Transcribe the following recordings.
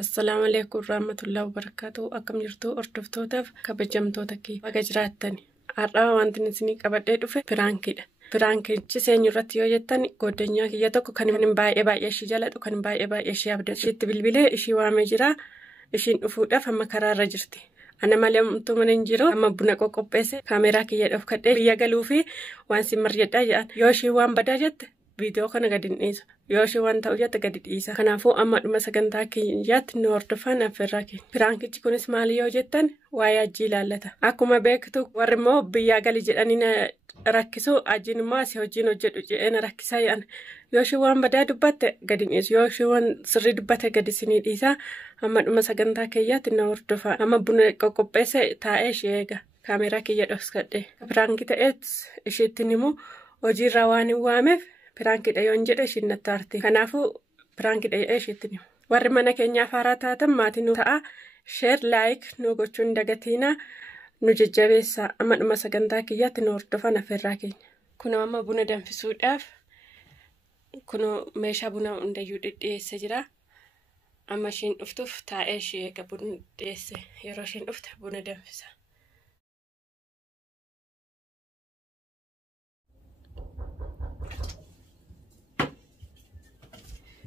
Assalamu alaikum warahmatullahi wabarakatuh. Akkam jirtu hordoftootaf kabajamtoota kee baga jiraattani. Har'aa wanti isin qabadhee dhufe piraankidha. Piraankichi seenyurratti yoo jettan goddanyaa kiyya tokko kan hin baay'ee ishii jalatu kan baay'ee ishii abdatu. Ishiitti bilbilee ishii waamee jira. Ishiin dhufuudhaaf amma karaarra jirti. Ana malee umtuu mana hin jiru amma buna qopheesse kaameeraa kiyya dhofkadhee biyya galuu fi waan si marjedhaa jedhan. Yoo ishii waan badaa jette viidiyoo kana gadi hin dhiisu. Yoo ishii waan ta'u jette gadi dhiisa. Kanaafuu amma dhuma sagantaa kiyyaatti nu hordofan affeerraa keenya. Piraankichi kunis maali yoo jettan waa'ee ajjii ilaallata. Akkuma beektu warri immoo biyyaa gali jedhanii rakkisu ajjiin immoo asii hojiin hojjedhu jedhee rakkisaa jedhan. Yoo ishii waan badaa dubbatte gadi hin dhiisu. Yoo ishii waan sirrii dubbatte gadi isinii dhiisa. Amma dhuma sagantaa kiyyaatti nu hordofa. Amma buna qopheesse taa'ee ishee eega. Kaameeraa kiyya dhoksadhe. Piraankii ta'eet ishiittiin immoo hojiirraa waan hin waameef piraankidha yoon jedhe ishiin natti aarti. Kanaafuu piraankidha jedhee ishiittiin himu. Warri mana keenyaaf haaraa taatan maatii nu ta'a. Sheer laayik nu gochuun dagatiina nu jajjabeessa. Amma dhuma sagantaa kiyyaatti nu hordofan affeerraa keenya. Kunoo amma buna danfisuudhaaf kunoo meeshaa buna hundayyuu dhidhiyeessee jira. Amma ishiin dhuftuuf taa'ee ishee eega buna dhiyeesse. Yeroo ishiin dhufte buna danfisa.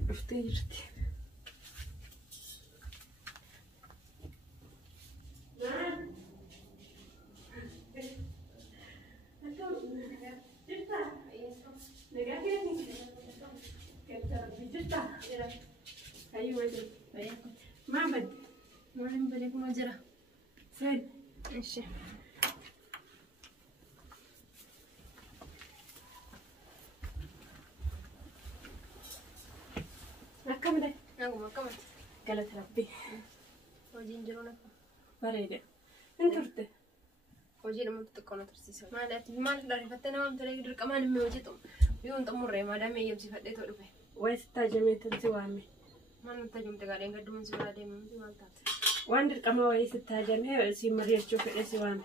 Dhuftee jirti. Maamad. Maalin bareeduma jira. Seen. Ishee. Akkamidha? Naguma akkamatti. Galata Rabbii. Hojiin jiru nafa. Bareeda. Hin turte? Hojii namoota xiqqoo na tursiisa. Maaliif dhariifattee nama amtalee dirqamaan hin hojjetu? Biyyoon xumurree maadaama eeyyamsiifadhee too dhufe. Wayi sittaa jameetan si waame. Maal nutti ajamte gaadheen gadduun si biraa deemamti maal taate? Waan dirqama wayii sittaa jamee si mari'achuu fedhe si waame.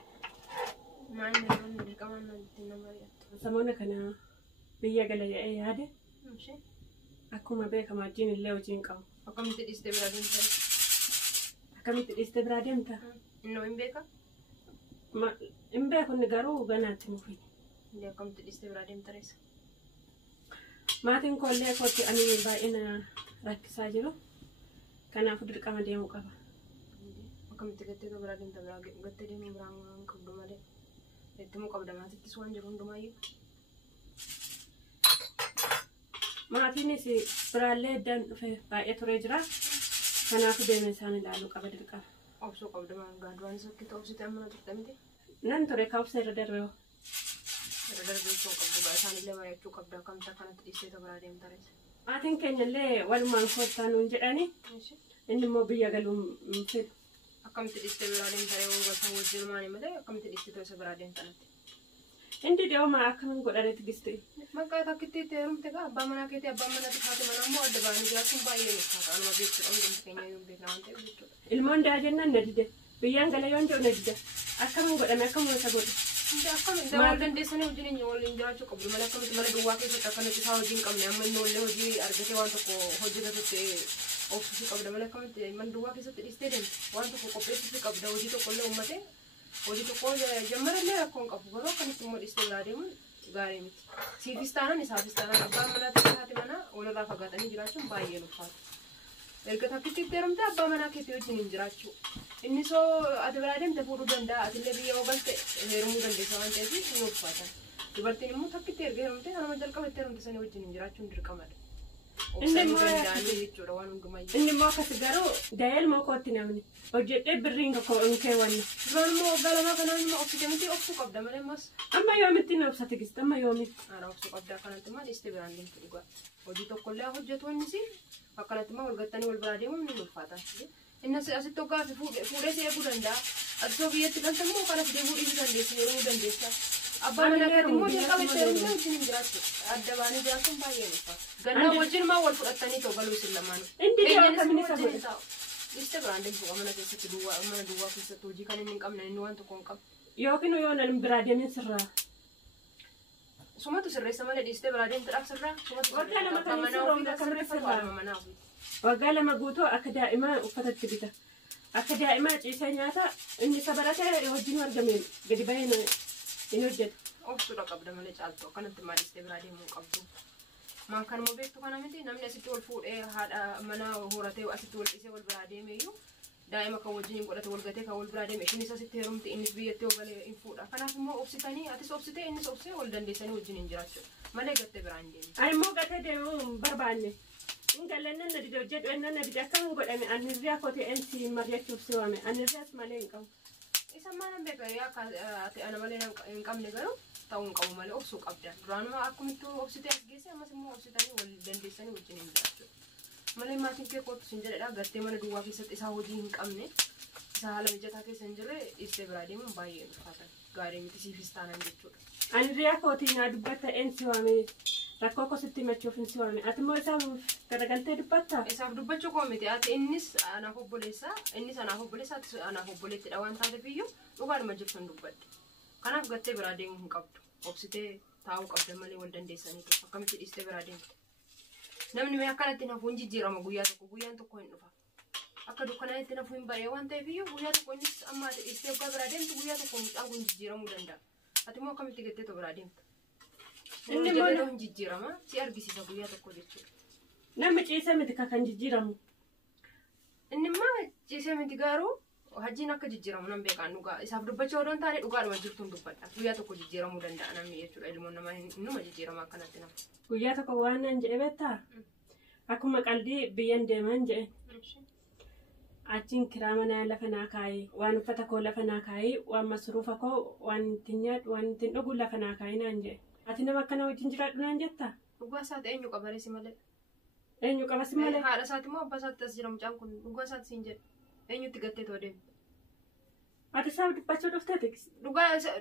Maal namoonni dirqamaan ittiin nama mari'attu? Samoona kana biyya gala jedhee yaade Ishee. akkuma beekamu ajjiin illee hojiin qabu. Akkamitti dhiistee biraa deemte? Akkamitti dhiistee biraa deemta? Innoo hin beeka? Hin beeku inni garuu ganaatti mufi. Illee akkamitti dhiistee biraa deemte reessa? Maatiin koollee kootti ani baay'ina rakkisaa jiru. Kanaafuu dirqama deemuu qaba. Akkamitti gattee too biraa deemta biraa gattee deemuu biraa waan qabdu malee. Itti moo qabda maatittis waan jiru hundumaayyuu. Maatiinis biraallee iddaan dhufe baay'ee turee jira. Kanaafuu deemee isaan ilaaluu qaba dirqama. Obsuu qabda maan gaadwaan sokkii obsite amma na turte miti. Nan ture kaawubsa irra darbee hoo. Irra darbee osoo qabdu isaanillee mari'achuu qabda akkamitti akkanatti dhiistee too biraa deemta reessa. Maatiin keenyallee walumaan koottaa nuun jedhani. Inni immoo biyya galuu hin fedhu. Akkamitti dhiistee biraa deemta reessa wajjin wajjin maanii malee akkamitti dhiistee too isa biraa deemta natti. Inni deemaa akkamiin godhanetti giste. Maqaa takkitti itti heerumte gaa abbaa manaa keetii abbaa manatti haati manaa immoo adda ba'anii jiraachuun baay'ee nuffata. Anuma beeksudha hundumti keenya yoo beekna waan ta'eef jechuudha. Ilmoon daa jennaan na dide. Biyyaan gala yoon jedhu na dida. Akkamiin godhame akkamiin isa godhe. Akkamitti wal dandeessanii wajjin waliin jiraachuu qabdu malee akkamitti mana duwwaa keessatti akkanatti isaa hojii hin qabne amma inni wallee hojii argatee waan tokko hojjetatutti obsisuu qabda malee akkamitti mana duwwaa keessatti dhiistee deemte waan tokko qopheessisuu qabda hojii tokkollee uummatee hojii tokko jammarallee rakkoon qabu garuu akkamitti immoo dhiistee biraa deemuun gaarii miti. Siifis taanaan isaafis taanaan abbaan manaa ta'e haati manaa walirraa fagaatanii jiraachuun baay'ee nufaata. Erga takkitti itti heerumte abbaa manaa keetii wajjin hin jiraachuu. Inni soo ati biraa deemte fuudhuu danda'a atillee biyya ogalte heerumuu dandeessa waan ta'eef hin ulfaatan. Dubartiin immoo takkitti erga heerumte kanuma jalqaba itti heerumte sanii wajjin hin jiraachuun dirqamadha. Obsanii danda'anii jechuudha waan hundumayyuu. Inni immoo akkasi garuu daa'el moo kootti namni hojjedhee birriin tokko hin keewwanne. Duraan immoo waggaa lamaa kanaan immoo obsite miti obsuu qabda malee ammas. Amma yoomitti na obsate giste amma yoomitti. Ana obsuu qabda akkanatti immoo dhiistee biraan deemtu dhugaa. Hojii tokkollee hojjetu innis akkanatti immoo wal gattanii wal biraa deemuun ni ulfaata. Innis asitti hoggaa fuudhee si eeguu danda'a. Ati soo biyyatti galte immoo kanas deemuu dhiisuu dandeessa heerumuu dandeessa. Abbaan manaa keetii immoo jalqaba itti heerumte wajjin hin jiraattu. Adda baanii jiraachuun baay'ee ulfaata. Gannaa wajjin immoo wal fudhattanii too galuu isin lamaanuu. Inni deemaa isa godhe. Dhiistee biraan deemtu mana keessatti mana duwwaa keessatti hojii kan inni hin qabne inni waan tokko hin qabu. Yookiin yoo nan biraa deemin sirraa. Sumatu sirreessa malee dhiistee biraa deemtuudhaaf sirraa. Sumatu Waggaa lama kan inni sirraa sirreeffatu manaa ofii. waggaa lama guutuu akka daa'imaa uffatatti bita. Akka daa'imaa ciisee nyaata inni isa baratee wajjin argame gadi bahee hin hojjetu. Obsuudha qabda malee caaltuu akkanatti maalistee biraa deemuu qabdu. Maan kanuma beektu kana miti namni asitti ol fuudhee haadha mana horatee asitti wal dhiisee wal biraa deemeeyyuu daa'ima kan wajjin godhate wal gatee kan wal biraa deeme ishinis asitti heerumti innis biyyatti ogalee hin fuudha. Kanaaf immoo obsitanii atis obsitee innis obsee wal dandeessanii wajjin hin jiraachuudha. Malee gattee biraa hin deemu. Ani immoo gatee deemuu barbaanne. Ingalannan na dide hojjedhu ennaan na dide akkam godhame anirriyaa kootee ensi mari'achuuf si waame anirriyaas malee hin qabu. Isa maal beeka akka ati ana malee hin qabne garuu ta'uu hin qabu malee obsuu qabda. Duraanuma akkumittuu obsitee as geesse ammas immoo obsitanii wal dandeessanii wajjin hin jiraachuudha. Malee maatiin kee kootu sin jedhedha gartee mana duwwaa keessatti isaa hojii hin qabne isa haala mijataa keessa hin jirre dhiistee biraa deemuun baay'ee ulfaatan gaarii miti siifis taanaan jechuudha. Anirriyaa kootii naa dubbatta ensi waame. Rakkoo kositti himachuuf hin si waame. Ati immoo isaaf garagaltee dubbattaa? Isaaf dubbachuu koo miti. Ati innis anaaf obboleessa, innis anaaf obboleessa, ati anaaf obboleettidha waan taateef iyyuu dhugaadhuma jirtu hin dubbadde. Kanaaf gattee biraa deemuu hin qabdu. Obsitee taa'uu qabda malee wal dandeessaniitu. Akkamitti dhiistee biraa deemte? Namni mee akkanatti naafuu hin jijjiirama guyyaa tokko, guyyaan tokko hin dhufa. Akka dukkanaa itti naafuu hin baree waan ta'eef iyyuu guyyaa tokko innis amma ati dhiistee waggaa biraa deemtu guyyaa tokko mucaan kun jijjiiramuu danda'a. Ati immoo akkamitti gattee biraa deemta? Inni immoo hin jijjiirama si argisiisa guyyaa tokko jechuudha. Namni ciisee miti kan jijjiiramu. Inni immoo ciisee miti garuu hajjiin akka jijjiiramu nan beekaan dhugaa isaaf dubbachuu odoon taane dhugaadhuma jirtuun dubbadha. Guyyaa tokko jijjiiramuu danda'a namni jechuudha ilmoon namaa innuma jijjiirama akkanatti nama. Guyyaa tokko waan nan jedhe beektaa? Akkuma qaldii biyyan deeman jedhe. Achiin kiraa manaa lafa naa kaayee waan uffata koo lafa naa kaayee waan masruufa koo waan ittiin nyaadhu waan ittiin dhugu lafa naa kaayee naan jedhe. Ati nama akkana wajjin jiraadhu naan jettaa? Dhugaa isaati eenyu qabaree si malee? Eenyu qaba si malee? Haadha isaati moo abbaa isaati as jira mucaan kun dhugaa isaati siin jedhe. Eenyutti gattee too deemu? Ati isaaf dubbachuu dhufteeti?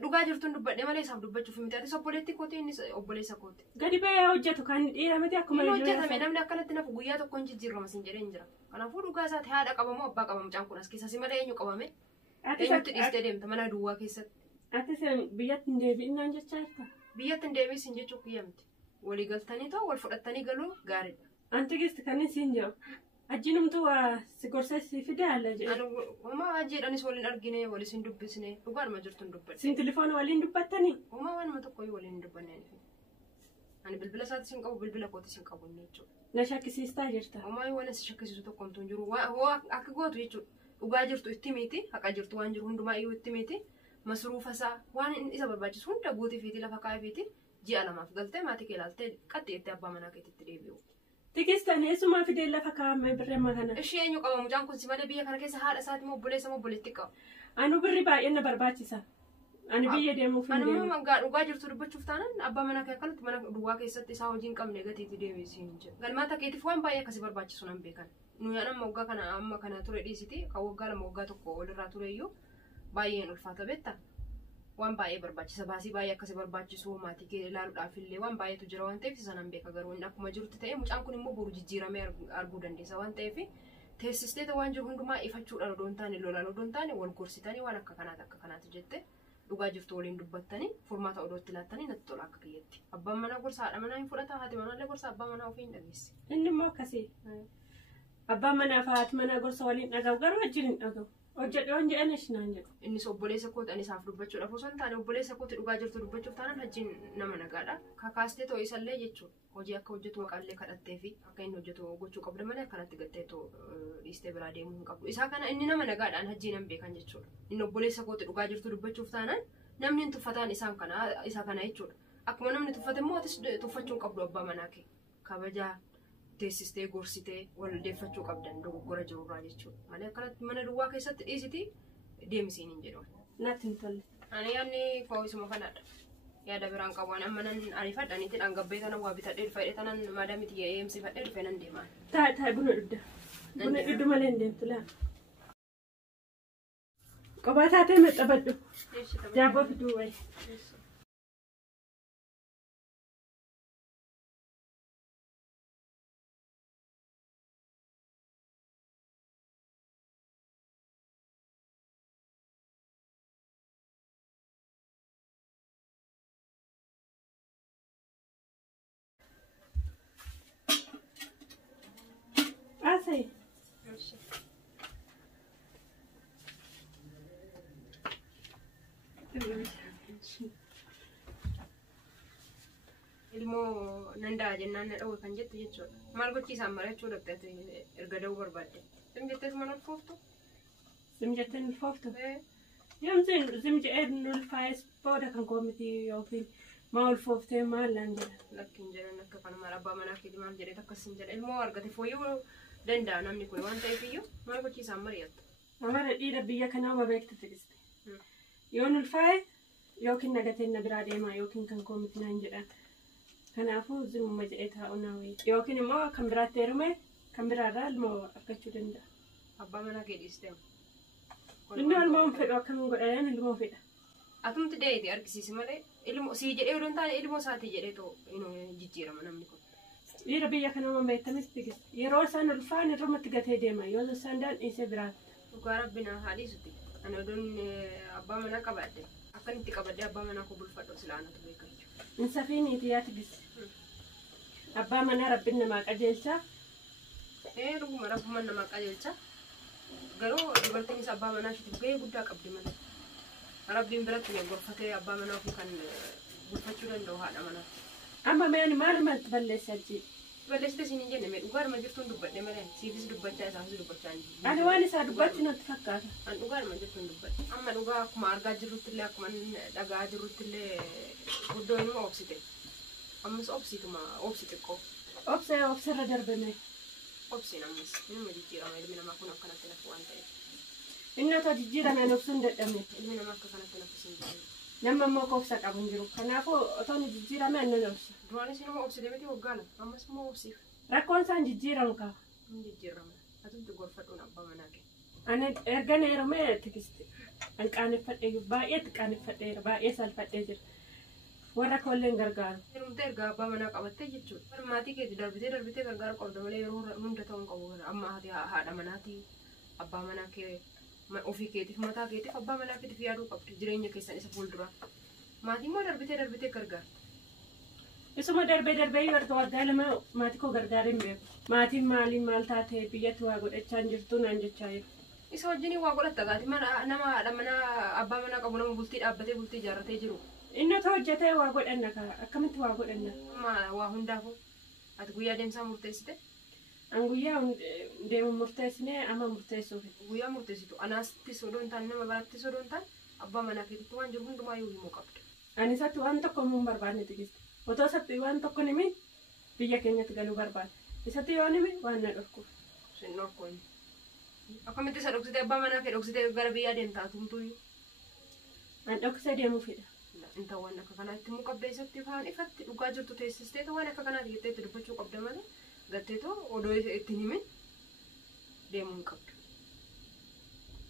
Dhugaa jirtuun dubbadhe malee isaaf dubbachuuf miti. Ati obboleetti kooti innis obboleessa kooti. Gadi ba'ee hojjetu kan dhiira miti akkuma inni hojjetame namni akkanatti nafu guyyaa tokko hin jijjiirama siin jedhee hin jira. Kanaafuu dhugaa isaati haadha qaba moo abbaa qaba mucaan kun as keessa si malee eenyu qabame? Eenyutti dhiistee deemta mana duwwaa keessatti? Ati biyyatti hin deebi'inaan jechaa jirta? Biyyatti hin deebisin jechuu kiyya miti. Walii galtanii ta'u wal fudhattanii galuu gaariidha. Anti gisti kan siin jedhu. Ajjiinumtuu waa si gorsee si fide haala jedhe. Homaa ajjiidhanis waliin argine walis hin dubbisne dhugaadhuma jirtuun dubbadhe. Siin telefoona waliin dubbattanii? Homaa waanuma tokkoyyuu waliin hin dubbanne. Ani bilbila isaatis hin qabu bilbila kootis hin qabu jechuudha. Na shakkisiistaa jirta. Homaa waan si shakkisiisu tokkomtuu hin jiru. Akka gootu jechuudha. Dhugaa jirtu itti miti haqa jirtu waan jiru hundumaa iyyuu itti miti. Masruufa isaa waan isa barbaachisu hunda guutii fiitii lafa kaa'ee fiitii ji'a lamaaf galtee maatii kee ilaaltee qaxxeettee abbaa manaa keetitti deebi'u. Tikistan eessumaa fidee lafa kaa'amee birreema kana. Ishee eenyu qaba mucaan kun si malee biyya kana keessa haadha isaati moo obboleessa moo obboleetti qaba. Anu birri baay'ee na barbaachisa. Ani biyya deemuuf hin deemu. Anuma dhugaa jirtu dubbachuuf taanaan abbaa manaa kee akkanatti mana duwwaa keessatti isaa hojii hin qabne gatiitti deebisii hin jiru. Galmaata keetiif waan baay'ee akkasii barbaachisu nan beekan. Nuyaan amma waggaa kana amma kana ture dhiisiti kan waggaa lama waggaa tokko walirraa ture iyyuu baay'een ulfaata beektaa. Waan baay'ee barbaachisa baasii baay'ee akkasii barbaachisu maatii kee ilaaluudhaaf illee waan baay'eetu jira waan ta'eef isa nan beeka garuu inni akkuma jirutti ta'e mucaan kun immoo boru jijjiiramee arguu dandeessa waan ta'eef teessisteeta waan jiru hundumaa ifachuudhaan odoo hin taane lolaan odoo hin taane wal gorsitanii waan akka kanaati jette dhugaa jirtu waliin dubbattanii furmaata odoo itti laattanii natti tola akka kiyyatti. Abbaan manaa gorsa haadha manaa hin fudhata haati manaallee gorsa abbaa manaa ofii hin dhageessi. Inni immoo akkasii. Abbaan manaa fi haati manaa gorsa waliin dhagahu garuu wajjin hin dhagahu. Hojjedhoon jedhanis naan jedhu. Innis obboleessa kooti ani isaaf dubbachuudhaaf osoo hin taane obboleessa kooti dhugaa jirtu dubbachuuf taanaan hajjiin nama nagaadha. Kakaastee ta'uu isallee jechuudha. Hojii akka hojjetu maqaallee kadhattee fi akka inni hojjetu gochuu qabda malee akkanatti gattee dhiistee biraa deemuu hin qabu. Isaa kana inni nama nagaadhaan hajjii nan beekan jechuudha. Inni obboleessa kooti dhugaa jirtu dubbachuuf taanaan namni hin tuffataan isa kana jechuudha. Akkuma namni tuffate immoo atis tuffachuu qabdu abbaa manaa kee. Kabajaa teessistee gorsitee wal deeffachuu qabdan dogoggora jirurraa jechuudha. Malee akkanatti mana duwwaa keessatti dhiisiti deemisiin hin jedhu. Natti hin tolle. Ani yaadni foo'isuma kanadha. Yaada biraan qabu ani amma nan ariifadhaniitti dhangabbee tanan waa bitadhee dhufee tanan maadaamiti eemsifadhee dhufee nan deemaa. Taa'e buna dhudda. Buna dhuddu malee hin deemtu laa. Qophaa taatee maxxabadhu. Daabboo fiduu wayi. ilmoo nan daa jennaan na dhawwe kan jettu jechuudha. Maal gochiisaan mari'achuu dhaqxee erga da'uu barbaadde. Sim jettees mana ulfooftu? Sim jettee ulfooftu? Yoomsin sim jedhee ulfaa'es booda kan koomiti yookiin maa ulfooftee maal laan jedha. Lakkiin jedhan akka kanuma abbaa manaa keeti maal jedhee akkasiin jedha. Ilmoo argate fooyyuu danda'a namni kun waan ta'eef iyyuu maal gochiisaan mari'atta? Amara dhiira biyya kanaa uma beektu tiksite. Yoon ulfaa'e yookiin nagateen na biraa deemaa yookiin kan koomiti naan jedhan. Kanaafuu zimuma jedhee taa'u naawee yookiin immoo kan biraatti heerume kan biraarraa ilmoo argachuu danda'a. Abbaa manaa kee dhiistee inni ilmoo fedhu akkamiin godhanii ilmoo fedha. Atumti deetii argisiisi malee ilmoo sii jedhee odoo hin taane ilmoo isaatii jedhee too jijjiirama namni kun. Dhiira biyya kana uma beektamis tigis yeroo isaan ulfaa'an irrumatti gatee deema yoo isaan daan dhiisee biraatti. Dhugaa rabbina haa dhiisutti ani odoon abbaa manaa qabaadde akkanitti qabadde abbaa manaa koo bulfadhu silaanatu beekachu. Insafiiniiti yaa tigis. Abbaa manaa rabbiin namaa qajeelchaa. Dhuguma rabbumaan namaa qajeelchaa. Garuu dubartiinis abbaa manaa isheetiif gahee guddaa qabdi malee. Rabbiin biratti ni gorfatee abbaa manaa ofii kan bulfachuu danda'u haadha manaatti. Amma meeni maal malti balleessaa jii? Balleessite siin hin jenne mee dhugaadhuma jirtuun dubbadhe malee siifis dubbachaa isaafis dubbachaa hin jiru. Ani waan isaa dubbachuu natti fakkaata. Ani dhugaadhuma jirtuun dubbadhe. Amma dhugaa akkuma argaa jirruttillee akkuma dhagaa jirruttillee guddoo inuma obsite. Ammas obsituma obsi xiqqoo. Obsirra darbame. Obsiin ammas inuma jijjiirama ilmi namaa kun akkanatti nafu waan ta'eef. Inni otoo jijjiirameen obsuun dadhabne. Ilmi namaa akka kanatti nafu siin jiru. Nama immoo koofsa qabu hin jiru. Kanaafuu otoo ni jijjiirameen nan obsa. Duraanis inuma obsite miti waggaana ammas immoo obsiif. Rakkoon isaan jijjiiramu qaba. Hin jijjiirama. Atumti gorfadhuun abbaa manaa kee. Ani erga neerumee tikisti. An qaaneffadhee baay'eetti qaaneffadheera baay'ee salphadhee jira. Warra koolleen gargaaru. Yerumtee erga abbaa manaa qabattee jechuudha. Maatii keetti darbitee gargaaru qabda malee yeroo hunda ta'uu hin qabu. Amma haadha manaatii abbaa manaa kee ofii keetiif mataa keetiif abbaa manaa keetiif yaaduu qabdu jireenya keessan isa fuulduraa. Maatii immoo darbitee gargaarti. Isuma darbee yoo arga waggaa lama maatii koo gargaaree hin beeku. Maatiin maal taatee biyyatti waa godhachaa hin jirtu naan jechaa jiru. Isa wajjin waa godhatta gaati nama haadha manaa abbaa manaa qabu nama bultii dhaabbatee bultii ijaarratee jiru. Inni otoo hojjetee waa godhanna akkamitti waa godhanna? Waa hundaafuu ati guyyaa deemsaa murteessite? An guyyaa deemu murteessinee amma murteessuufi. Guyyaa murteessitu anaasittis odoo hin taane nama biraattis odoo hin taane abbaa manaa keetitti waan jiru hundumaa yoo himuu qabdu. Ani isatti waan tokko himuu hin barbaanne tigisti. Otoo isatti waan tokko nimi biyya keenyatti galuu barbaada. Isatti yoo nimi waan na dhorkuuf. Sin dhorkuu inni. Akkamitti isa dhoksitee abbaa manaa kee dhoksitee gara biyyaa deemtaa tumtuuyyuu? An dhoksee deemuu fedha. Inta waan akka kanaatti immoo qabbeessatti ifaan ifatti dhugaa jirtu teessistee waan akka kanaatti jettee itti dubbachuu qabda malee gatteetoo odoo ittiin himin deemuu hin qabdu.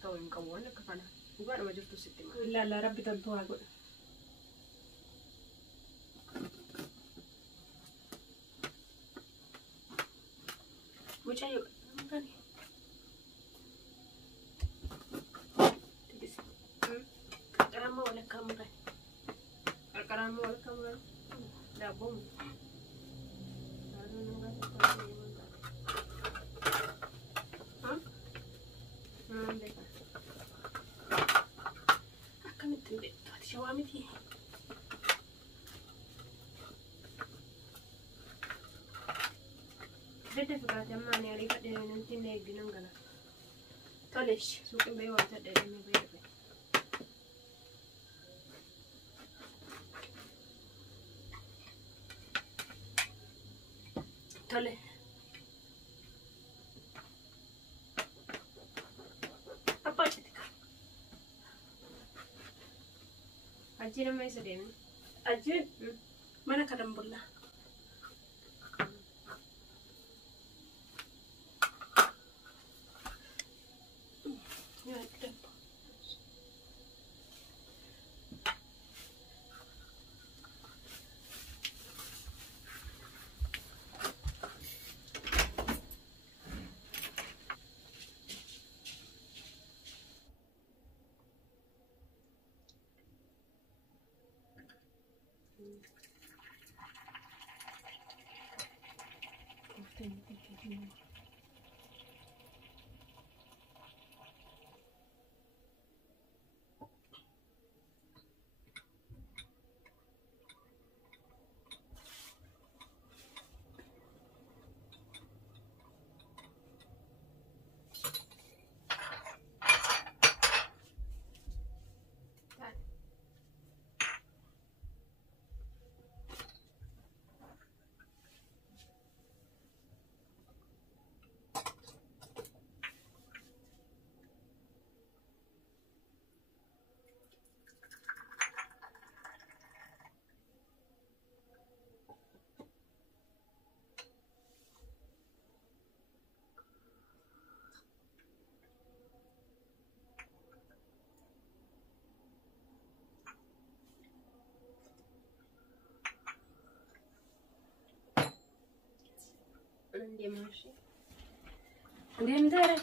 Ta'uu hin qabu waan akka kanaa dhugaadhuma jirtu sitti malee. Ilaallaa rabbi toltu waa godha. Mucayyoo qaqqaraama walakkaa murani. Qarqaraama walakkaa murani. Daabboo akkamitti hin beektu ati shawaa miti. Dedde fagaate amma ani ariifadhe namti inni eegginan gala. Toleesh. Suuqiin bahee waan ta'e inni bahee dhufe. Tole. Abbaa citika. Ajji nama isa deeme. Ajjiin mana kadambullaa. Hayyama ishee. Deemteera.